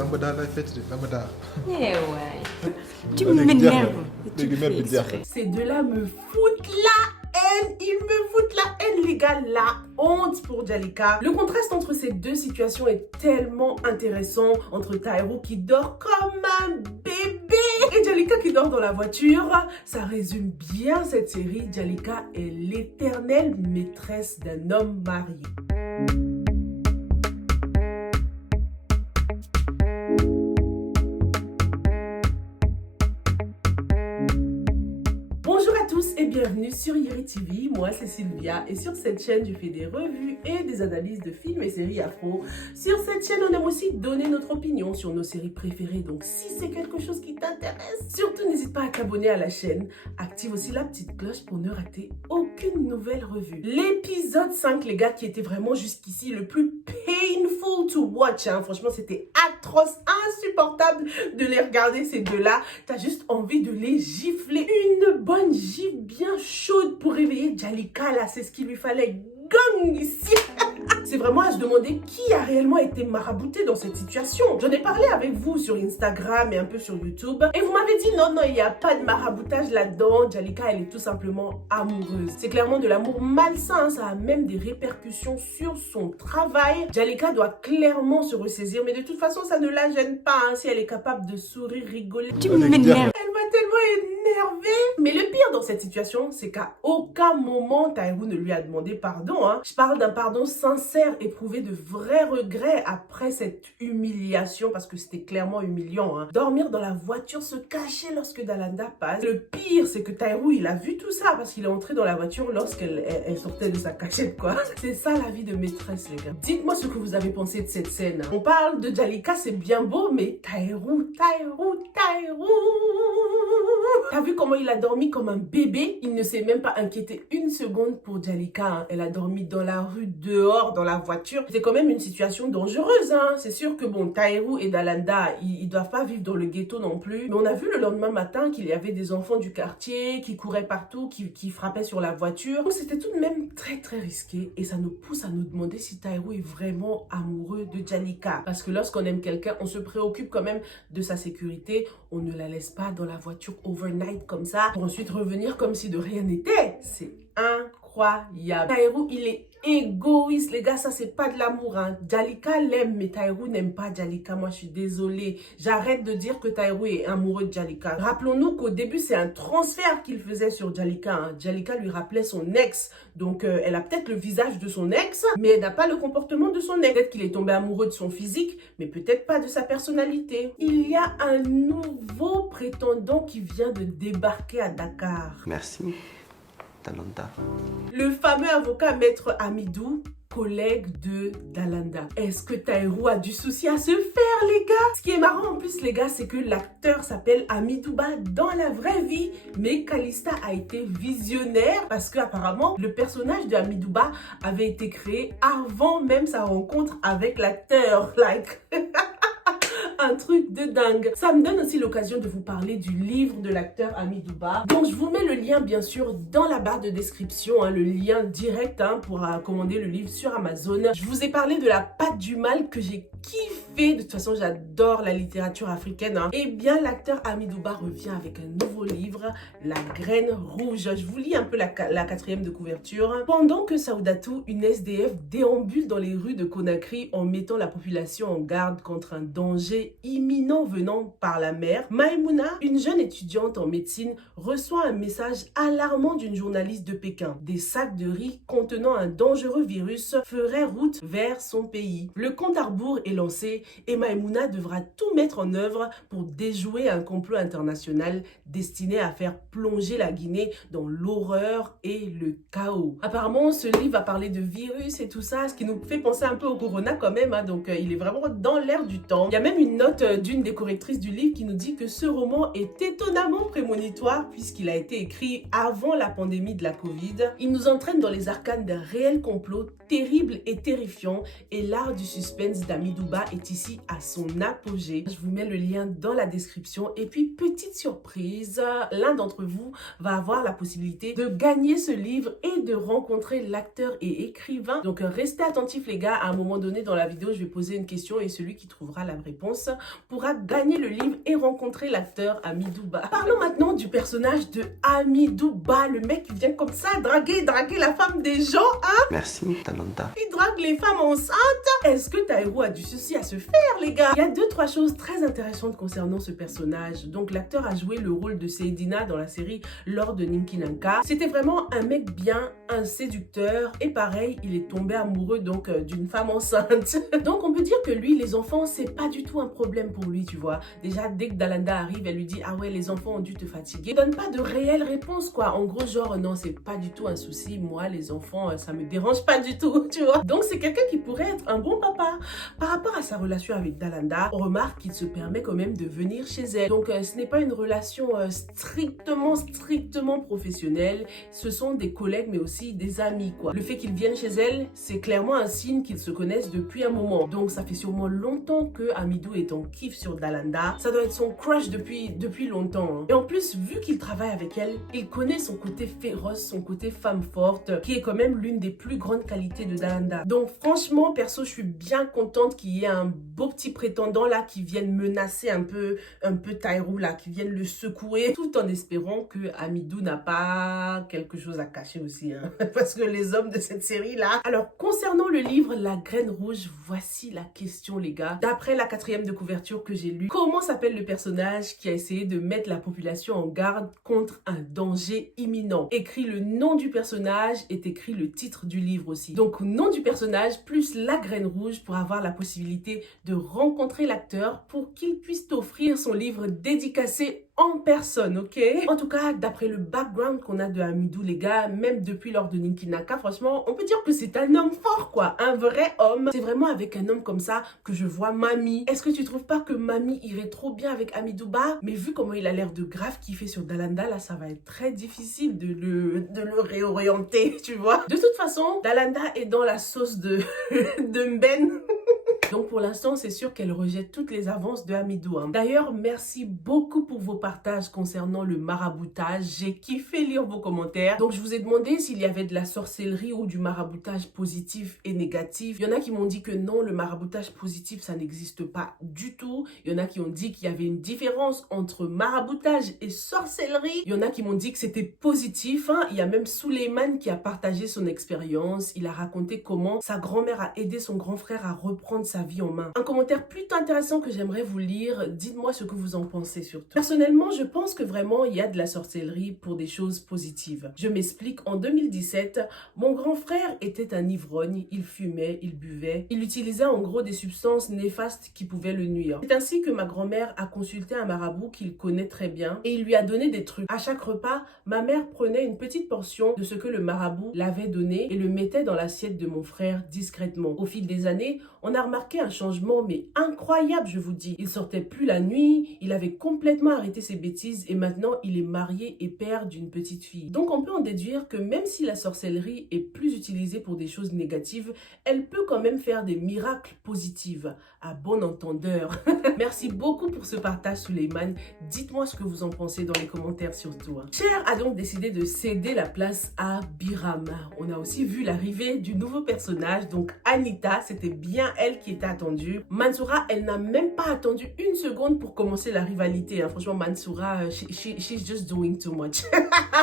lambada lay fecc de lambada. Eh ouais. Tu Léegi m'énerves. jeex na. Léegi mer bi jeex na. Ces deux-là me foutent la haine. Ils me foutent la haine, les gars. La honte pour Jalika. Le contraste entre ces deux situations est tellement intéressant. Entre Taïrou qui dort comme un bébé et Jalika qui dort dans la voiture. Ça résume bien cette série. Jalika est l'éternelle maîtresse d'un homme marié. Bonjour à tous et bienvenue sur Yeri TV, moi c'est Sylvia et sur cette chaîne je fais des revues et des analyses de films et séries afro. Sur cette chaîne on aime aussi donner notre opinion sur nos séries préférées, donc si c'est quelque chose qui t'intéresse, surtout n'hésite pas à t'abonner à la chaîne, active aussi la petite cloche pour ne rater aucune nouvelle revue. L'épisode 5 les gars qui était vraiment jusqu'ici le plus painful to watch, hein. Franchement c'était atroce, insupportable de les regarder ces deux-là, t'as juste envie de les gifler. Une bonne gifle bien chaude pour réveiller Jalika là, c'est ce qu'il lui fallait. Gang ici. C'est vraiment à se demander qui a réellement été marabouté dans cette situation. J'en ai parlé avec vous sur Instagram et un peu sur YouTube et vous m'avez dit non, il n'y a pas de maraboutage là-dedans. Jalika, elle est tout simplement amoureuse. C'est clairement de l'amour malsain, hein. Ça a même des répercussions sur son travail. Jalika doit clairement se ressaisir, mais de toute façon, ça ne la gêne pas, hein, si elle est capable de sourire, rigoler. Tu m'énerves. Elle m'a tellement énervée. Mais le pire dans cette situation, c'est qu'à aucun moment, Taïrou ne lui a demandé pardon, hein. Je parle d'un pardon sincère, éprouver de vrais regrets après cette humiliation, parce que c'était clairement humiliant, hein. Dormir dans la voiture, se cacher lorsque Dalanda passe. Le pire, c'est que Taïrou, il a vu tout ça, parce qu'il est entré dans la voiture lorsqu'elle sortait de sa cachette, quoi. C'est ça la vie de maîtresse, les gars. Dites-moi ce que vous avez pensé de cette scène. On parle de Jalika, c'est bien beau, mais Taïrou. T'as vu comment il a dormi comme un bébé? Il ne s'est même pas inquiété une seconde pour Jalika, hein. Elle a dormi dans la rue, dehors, dans la voiture. C'est quand même une situation dangereuse, hein. C'est sûr que bon, Taïrou et Dalanda, ils doivent pas vivre dans le ghetto non plus. Mais on a vu le lendemain matin qu'il y avait des enfants du quartier qui couraient partout, qui frappaient sur la voiture. Donc c'était tout de même très risqué. Et ça nous pousse à nous demander si Taïrou est vraiment amoureux de Jalika. Parce que lorsqu'on aime quelqu'un, on se préoccupe quand même de sa sécurité. On ne la laisse pas dans la voiture overnight comme ça pour ensuite revenir comme si de rien n'était. C'est incroyable. Taïrou, il est égoïste, les gars, ça c'est pas de l'amour, hein. Jalika l'aime, mais Taïrou n'aime pas Jalika. Moi, je suis désolée. J'arrête de dire que Taïrou est amoureux de Jalika. Rappelons-nous qu'au début, c'est un transfert qu'il faisait sur Jalika, hein. Jalika lui rappelait son ex. Donc, elle a peut-être le visage de son ex, mais elle n'a pas le comportement de son ex. Peut-être qu'il est tombé amoureux de son physique, mais peut-être pas de sa personnalité. Il y a un nouveau prétendant qui vient de débarquer à Dakar. Merci, Dalanda. Le fameux avocat Maître Amidou, collègue de Dalanda. Est-ce que Taïrou a du souci à se faire, les gars? Ce qui est marrant en plus, les gars, c'est que l'acteur s'appelle Amidouba dans la vraie vie, mais Calista a été visionnaire parce que apparemment le personnage de Amidouba avait été créé avant même sa rencontre avec l'acteur. Un truc de dingue. Ça me donne aussi l'occasion de vous parler du livre de l'acteur Amidouba. Donc je vous mets le lien bien sûr dans la barre de description, hein, le lien direct, hein, pour commander le livre sur Amazon. Je vous ai parlé de La Patte du Mal que j'ai kiffé. De toute façon, j'adore la littérature africaine, hein. Et bien l'acteur Amidouba revient avec un nouveau livre, La Graine Rouge. Je vous lis un peu la quatrième de couverture. Pendant que Saoudatou, une SDF, déambule dans les rues de Conakry en mettant la population en garde contre un danger imminent venant par la mer, Maïmouna, une jeune étudiante en médecine, reçoit un message alarmant d'une journaliste de Pékin. Des sacs de riz contenant un dangereux virus feraient route vers son pays. Le compte à rebours est lancé et Maïmouna devra tout mettre en œuvre pour déjouer un complot international destiné à faire plonger la Guinée dans l'horreur et le chaos. Apparemment, ce livre va parler de virus et tout ça, ce qui nous fait penser un peu au corona quand même, hein, donc il est vraiment dans l'air du temps. Il y a même une note d'une des correctrices du livre qui nous dit que ce roman est étonnamment prémonitoire puisqu'il a été écrit avant la pandémie de la Covid. Il nous entraîne dans les arcanes d'un réel complot terrible et terrifiant et l'art du suspense d'Amidouba est ici à son apogée. Je vous mets le lien dans la description et puis petite surprise, l'un d'entre vous va avoir la possibilité de gagner ce livre et de rencontrer l'acteur et écrivain. Donc restez attentifs les gars, à un moment donné dans la vidéo je vais poser une question et celui qui trouvera la réponse pourra gagner le livre et rencontrer l'acteur Hamidou Ba. Parlons maintenant du personnage de Hamidou Ba, le mec qui vient comme ça draguer la femme des gens, hein. Merci, Dalanda. Il drague les femmes enceintes. Est-ce que Taïrou a du souci à se faire, les gars? Il y a 2-3 choses très intéressantes concernant ce personnage. Donc l'acteur a joué le rôle de Seydina dans la série Lord de Ninki Nanka. C'était vraiment un mec bien, un séducteur, et pareil, il est tombé amoureux donc d'une femme enceinte. Donc on peut dire que lui, les enfants, c'est pas du tout un problème pour lui, tu vois. Déjà, dès que Dalanda arrive, elle lui dit « Ah ouais, les enfants ont dû te fatiguer ». Il donne pas de réelle réponse, quoi. En gros, genre, non, c'est pas du tout un souci. Moi, les enfants, ça me dérange pas du tout, tu vois. Donc c'est quelqu'un qui pourrait être un bon papa. Par rapport à sa relation avec Dalanda, on remarque qu'il se permet quand même de venir chez elle. Donc ce n'est pas une relation strictement professionnelle. Ce sont des collègues, mais aussi des amis, quoi. Le fait qu'ils viennent chez elle, c'est clairement un signe qu'ils se connaissent depuis un moment. Donc ça fait sûrement longtemps que Hamidou est en kiff sur Dalanda. Ça doit être son crush depuis longtemps, hein. Et en plus, vu qu'il travaille avec elle, il connaît son côté féroce, son côté femme forte, qui est quand même l'une des plus grandes qualités de Dalanda. Donc franchement, perso, je suis bien contente qu'il y ait un beau petit prétendant là qui vienne menacer un peu Taïrou là, qui vienne le secouer, tout en espérant que Hamidou n'a pas quelque chose à cacher aussi, hein. Parce que les hommes de cette série là. Alors concernant le livre La Graine Rouge, voici la question, les gars. D'après la 4e de couverture que j'ai lue, comment s'appelle le personnage qui a essayé de mettre la population en garde contre un danger imminent? Écrit le nom du personnage, est écrit le titre du livre aussi. Donc nom du personnage plus La Graine Rouge pour avoir la possibilité de rencontrer l'acteur pour qu'il puisse t'offrir son livre dédicacé en personne, ok? En tout cas, d'après le background qu'on a de Hamidou, les gars, même depuis lors de Ninki Nanka, franchement, on peut dire que c'est un homme fort, quoi. Un vrai homme. C'est vraiment avec un homme comme ça que je vois Mami. Est-ce que tu trouves pas que Mami irait trop bien avec Hamidou Ba? Mais vu comment il a l'air de grave kiffer sur Dalanda, là, ça va être très difficile de le réorienter, tu vois? De toute façon, Dalanda est dans la sauce de Mben. Donc pour l'instant, c'est sûr qu'elle rejette toutes les avances de Hamidou, hein. D'ailleurs, merci beaucoup pour vos partages concernant le maraboutage. J'ai kiffé lire vos commentaires. Donc je vous ai demandé s'il y avait de la sorcellerie ou du maraboutage positif et négatif. Il y en a qui m'ont dit que non, le maraboutage positif, ça n'existe pas du tout. Il y en a qui ont dit qu'il y avait une différence entre maraboutage et sorcellerie. Il y en a qui m'ont dit que c'était positif, hein. Il y a même Suleiman qui a partagé son expérience. Il a raconté comment sa grand-mère a aidé son grand frère à reprendre sa vie en main. Un commentaire plutôt intéressant que j'aimerais vous lire. Dites-moi ce que vous en pensez surtout. Personnellement, je pense que vraiment il y a de la sorcellerie pour des choses positives. Je m'explique. En 2017, mon grand frère était un ivrogne. Il fumait, il buvait. Il utilisait en gros des substances néfastes qui pouvaient le nuire. C'est ainsi que ma grand-mère a consulté un marabout qu'il connaît très bien et il lui a donné des trucs. À chaque repas, ma mère prenait une petite portion de ce que le marabout l'avait donné et le mettait dans l'assiette de mon frère discrètement. Au fil des années, on a remarqué un changement, mais incroyable, je vous dis. Il sortait plus la nuit, il avait complètement arrêté ses bêtises et maintenant il est marié et père d'une petite fille. Donc on peut en déduire que même si la sorcellerie est plus utilisée pour des choses négatives, elle peut quand même faire des miracles positifs. À bon entendeur. Merci beaucoup pour ce partage, Suleiman. Dites-moi ce que vous en pensez dans les commentaires surtout, hein. Cher a donc décidé de céder la place à Biram. On a aussi vu l'arrivée du nouveau personnage, donc Anita, c'était bien elle qui était attendue. Mansoura, elle n'a même pas attendu une seconde pour commencer la rivalité, hein. Franchement, Mansoura, she's just doing too much.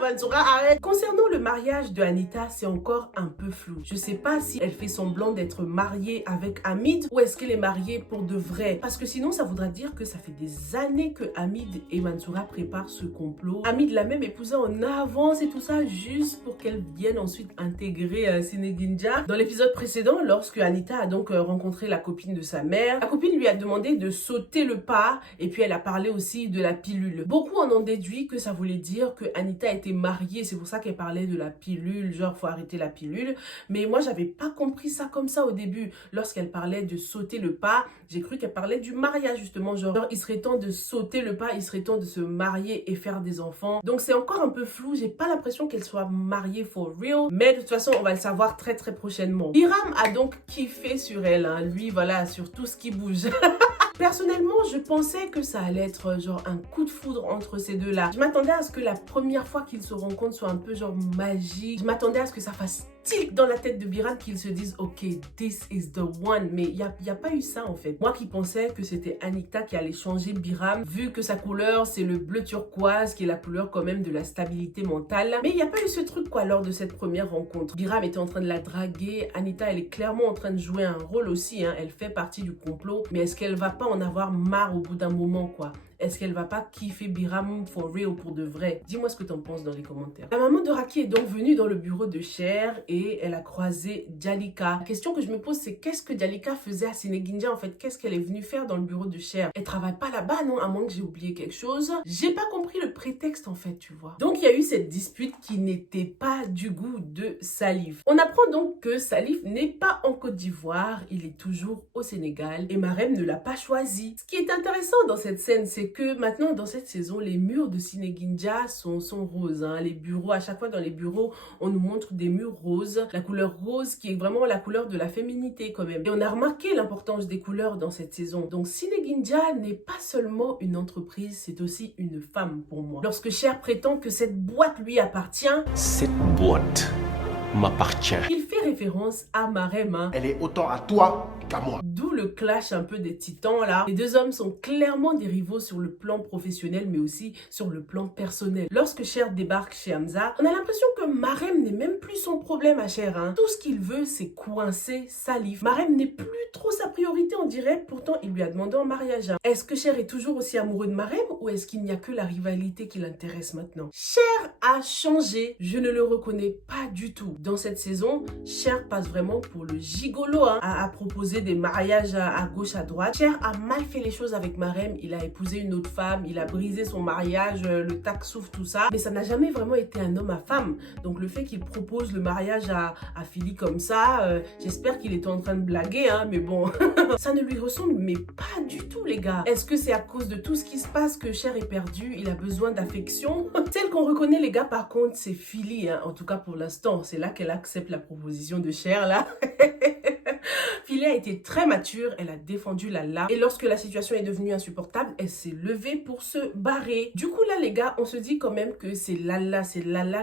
Mansoura, arrête. Concernant le mariage de Anita, c'est encore un peu flou. Je sais pas si elle fait semblant d'être mariée avec Hamid ou est-ce qu'elle est mariée pour de vrai. Parce que sinon, ça voudra dire que ça fait des années que Hamid et Mansoura préparent ce complot. Hamid l'a même épousée en avance et tout ça juste pour qu'elle vienne ensuite intégrer Seneginja. Dans l'épisode précédent, lorsque Anita a donc rencontré la copine de sa mère, la copine lui a demandé de sauter le pas et puis elle a parlé aussi de la pilule. Beaucoup en ont déduit que ça voulait dire que Anita était mariée. C'est pour ça qu'elle parlait de la pilule, genre faut arrêter la pilule. Mais moi, j'avais pas compris ça comme ça au début. Lorsqu'elle parlait de sauter le pas, j'ai cru qu'elle parlait du mariage justement, genre il serait temps de sauter le pas, il serait temps de se marier et faire des enfants. Donc c'est encore un peu flou, j'ai pas l'impression qu'elle soit mariée for real, mais de toute façon on va le savoir très prochainement. Biram a donc kiffé sur elle, hein. Lui voilà, sur tout ce qui bouge. Personnellement, je pensais que ça allait être genre un coup de foudre entre ces deux-là. Je m'attendais à ce que la première fois qu'ils se rencontrent soit un peu genre magique. Je m'attendais à ce que ça fasse tilt dans la tête de Biram qu'il se dise ok, this is the one. Mais il n'y a pas eu ça en fait. Moi qui pensais que c'était Anita qui allait changer Biram, vu que sa couleur c'est le bleu turquoise qui est la couleur quand même de la stabilité mentale. Mais il n'y a pas eu ce truc quoi lors de cette première rencontre. Biram était en train de la draguer. Anita elle est clairement en train de jouer un rôle aussi, hein. Elle fait partie du complot. Mais est-ce qu'elle va pas en avoir marre au bout d'un moment quoi? Est-ce qu'elle va pas kiffer Biram for real pour de vrai? Dis-moi ce que t'en penses dans les commentaires. La maman de Raki est donc venue dans le bureau de Cher et elle a croisé Djalika. La question que je me pose c'est qu'est-ce que Djalika faisait à Sénéguindia en fait? Qu'est-ce qu'elle est venue faire dans le bureau de Cher? Elle travaille pas là-bas non? À moins que j'ai oublié quelque chose. J'ai pas compris le prétexte en fait, tu vois. Donc il y a eu cette dispute qui n'était pas du goût de Salif. On apprend donc que Salif n'est pas en Côte d'Ivoire, il est toujours au Sénégal et Marème ne l'a pas choisi. Ce qui est intéressant dans cette scène c'est que maintenant dans cette saison les murs de Sénéguindia sont roses, hein. Les bureaux, à chaque fois dans les bureaux on nous montre des murs roses, la couleur rose qui est vraiment la couleur de la féminité quand même. Et on a remarqué l'importance des couleurs dans cette saison. Donc Sénéguindia n'est pas seulement une entreprise, c'est aussi une femme pour moi. Lorsque Cher prétend que cette boîte lui appartient, Cette boîte m'appartient. il fait référence à Marème, hein. Elle est autant à toi qu'à moi. D'où le clash un peu des titans là. Les deux hommes sont clairement des rivaux sur le plan professionnel mais aussi sur le plan personnel. Lorsque Cher débarque chez Hamza, on a l'impression que Marème n'est même plus son problème à Cher, hein. Tout ce qu'il veut c'est coincer Salif. Marème n'est plus trop sa priorité on dirait, pourtant il lui a demandé en mariage, hein. Est-ce que Cher est toujours aussi amoureux de Marème ou est-ce qu'il n'y a que la rivalité qui l'intéresse maintenant? Cher a changé, je ne le reconnais pas du tout. Dans cette saison, Cher passe vraiment pour le gigolo, hein, à proposer des mariages à gauche, à droite. Cher a mal fait les choses avec Marème, il a épousé une autre femme, il a brisé son mariage, le taksouf, tout ça. Mais ça n'a jamais vraiment été un homme à femme. Donc le fait qu'il propose le mariage à Philly comme ça, j'espère qu'il était en train de blaguer, hein, mais bon. Ça ne lui ressemble mais pas du tout les gars. Est-ce que c'est à cause de tout ce qui se passe que Cher est perdu, il a besoin d'affection? Celle qu'on reconnaît les gars par contre c'est Philly, hein, en tout cas pour l'instant. C'est là qu'elle accepte la proposition de Cher là. Philly a été très mature, elle a défendu Lalla et lorsque la situation est devenue insupportable, elle s'est levée pour se barrer. Du coup là les gars, on se dit quand même que c'est Lalla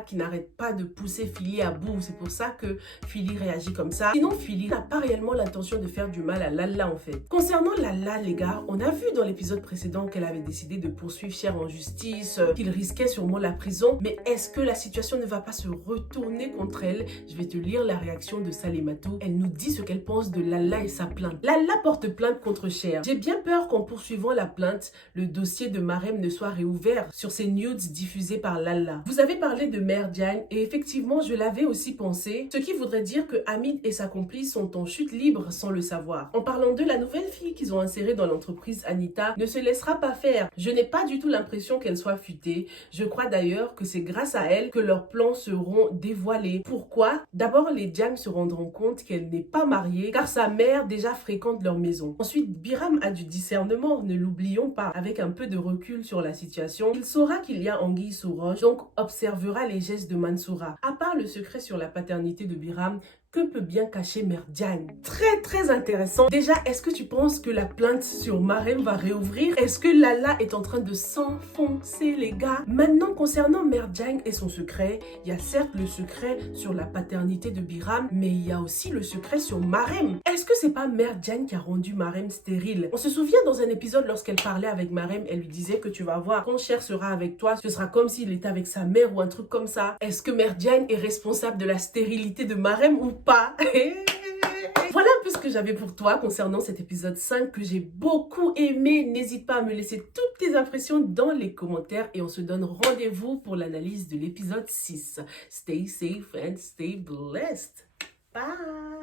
qui n'arrête pas de pousser Philly à bout. C'est pour ça que Philly réagit comme ça. Sinon Philly n'a pas réellement l'intention de faire du mal à Lalla en fait. Concernant Lalla les gars, on a vu dans l'épisode précédent qu'elle avait décidé de poursuivre Cher en justice, qu'il risquait sûrement la prison, mais est-ce que la situation ne va pas se retourner contre elle? Je vais te lire la réaction de Salematou. Elle nous dit ce qu'elle pense de Lalla et sa plainte. Lalla porte plainte contre Cher. J'ai bien peur qu'en poursuivant la plainte, le dossier de Marème ne soit réouvert sur ces nudes diffusés par Lalla. Vous avez parlé de Mère Diagne et effectivement je l'avais aussi pensé, ce qui voudrait dire que Hamid et sa complice sont en chute libre sans le savoir. En parlant de la nouvelle fille qu'ils ont insérée dans l'entreprise, Anita ne se laissera pas faire. Je n'ai pas du tout l'impression qu'elle soit futée. Je crois d'ailleurs que c'est grâce à elle que leurs plans seront dévoilés. Pourquoi? D'abord les Diagne se rendront compte qu'elle n'est pas mariée car sa mère déjà fréquente leur maison. Ensuite, Biram a du discernement, ne l'oublions pas. Avec un peu de recul sur la situation, il saura qu'il y a anguille sous roche, donc observera les gestes de Mansoura. À part le secret sur la paternité de Biram, que peut bien cacher Mère Diagne? Très intéressant. Déjà, est-ce que tu penses que la plainte sur Marème va réouvrir? Est-ce que Lalla est en train de s'enfoncer les gars? Maintenant, concernant Mère Diagne et son secret, il y a certes le secret sur la paternité de Biram, mais il y a aussi le secret sur Marème. Est-ce que c'est pas Mère Diagne qui a rendu Marème stérile? On se souvient dans un épisode lorsqu'elle parlait avec Marème, elle lui disait que tu vas voir, quand Cher sera avec toi, ce sera comme s'il était avec sa mère ou un truc comme ça. Est-ce que Mère Diagne est responsable de la stérilité de Marème ou pas? Voilà un peu ce que j'avais pour toi concernant cet épisode 5 que j'ai beaucoup aimé. N'hésite pas à me laisser toutes tes impressions dans les commentaires et on se donne rendez-vous pour l'analyse de l'épisode 6. Stay safe and stay blessed. Bye!